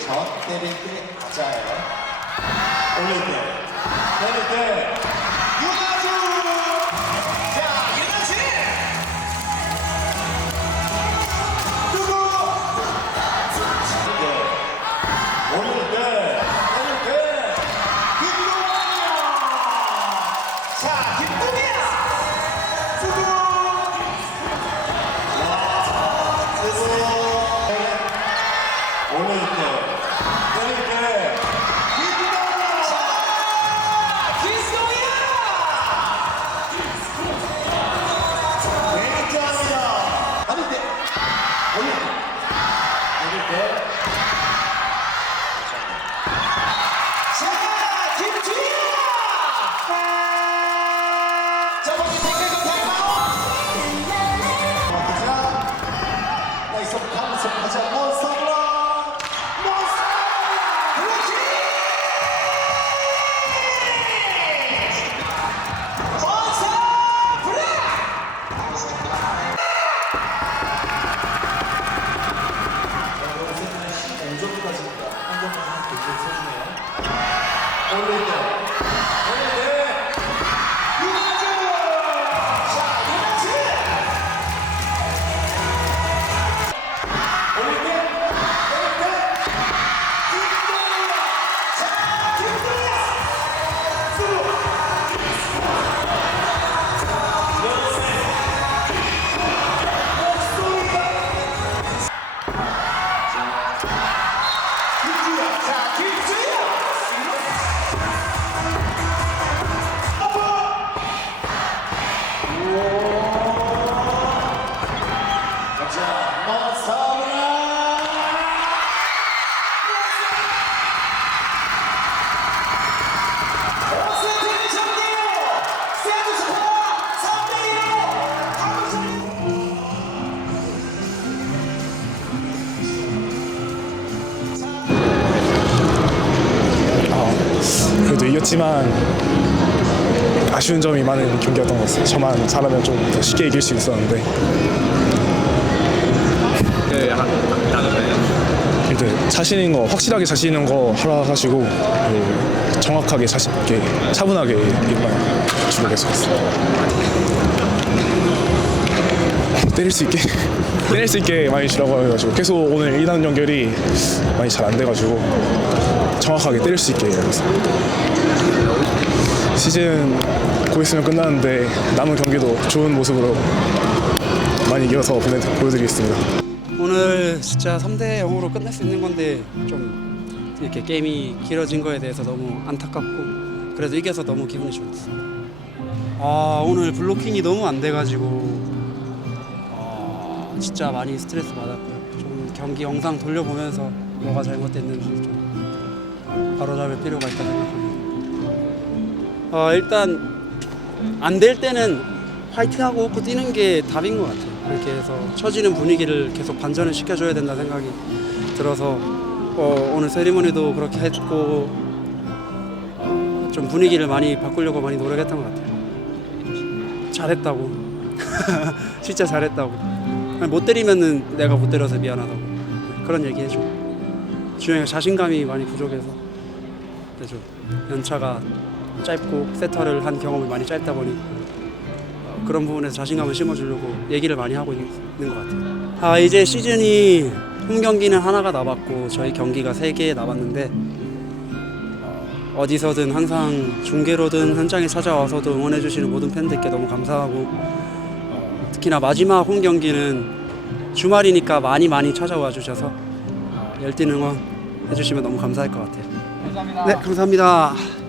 자! 전 때릴 때 가자예요. 올릴 때. 때릴 때. 유나주! 그래도 이겼지만 아쉬운 점이 많은 경기였던 것 같아요. 저만 잘하면 좀 더 쉽게 이길 수 있었는데 그 약간 이제 자신 있는 거 확실하게 자신 있는 거 하라 하시고 그 정확하게 자신 있게 차분하게 이만 계속 했어요. 때릴 수 있게 때릴 수 있게 많이 주라고 해가지고 계속 오늘 2단 연결이 많이 잘 안 돼가지고 정확하게 때릴 수 있게 했어요. 시즌 곧 있으면 끝나는데 남은 경기도 좋은 모습으로 많이 이겨서 보내, 보여드리겠습니다. 오늘 진짜 3대 0으로 끝낼 수 있는 건데 좀 이렇게 게임이 길어진 거에 대해서 너무 안타깝고 그래도 이겨서 너무 기분이 좋았어요. 아 오늘 블로킹이 너무 안 돼가지고 아, 진짜 많이 스트레스 받았고요. 좀 경기 영상 돌려보면서 뭐가 잘못됐는지 좀 바로잡을 필요가 있다 생각합니다. 아 일단 안 될 때는 화이팅하고 웃고 뛰는 게 답인 것 같아요. 이렇게 해서 처지는 분위기를 계속 반전을 시켜줘야 된다 생각이 들어서 어, 오늘 세리머니도 그렇게 했고 어, 좀 분위기를 많이 바꾸려고 많이 노력했던 것 같아요. 잘했다고. 진짜 잘했다고. 못 때리면은 내가 못 때려서 미안하다고. 그런 얘기 해줘. 주영이가 자신감이 많이 부족해서 좀 연차가 짧고 세터를 한 경험이 많이 짧다 보니 어, 그런 부분에서 자신감을 심어주려고 얘기를 많이 하고 있는 것 같아요. 아 이제 시즌이 홈 경기는 하나가 남았고 저희 경기가 세 개 남았는데 어, 어디서든 항상 중계로든 현장에 찾아와서도 응원해 주시는 모든 팬들께 너무 감사하고 어, 특히나 마지막 홈 경기는 주말이니까 많이 많이 찾아와 주셔서 어, 열띤 응원 해주시면 너무 감사할 것 같아요. 감사합니다. 네, 감사합니다.